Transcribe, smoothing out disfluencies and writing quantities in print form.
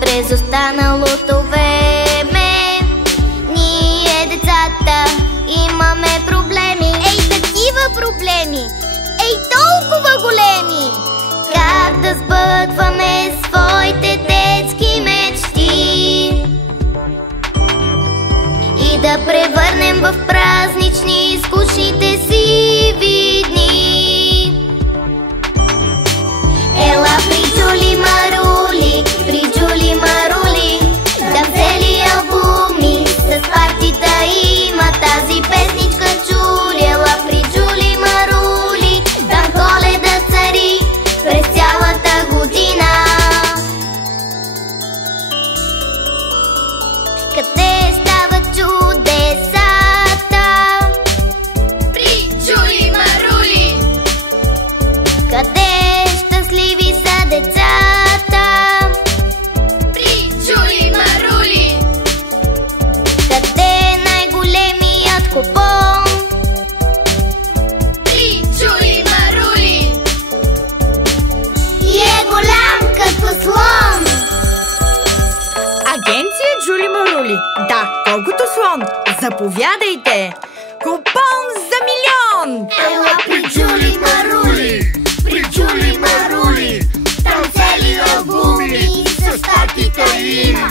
През останалото време ние, децата, имаме проблеми. Ей, такива проблеми! Ей, толкова големи! Как да сбъдваме своите детски мечти и да превърнем в празнични скучните си дни? Ела при Джули Марули, при Джули Марули, да взели албуми с партита има. Тази песничка чули. Ела при Джули Марули, там Коледа цари през цялата година. Къде стават чудесата? При Джули Марули. Къде щастливи са децата? При Джули Марули. Къде е най-големият купон? При Джули Марули. И е голям като слон. Агенция Джули Марули. Да, колкото слон. Заповядайте! Купон за милион! Ела при Джули Марули, при Джули Марули, там цели албуми с партита има.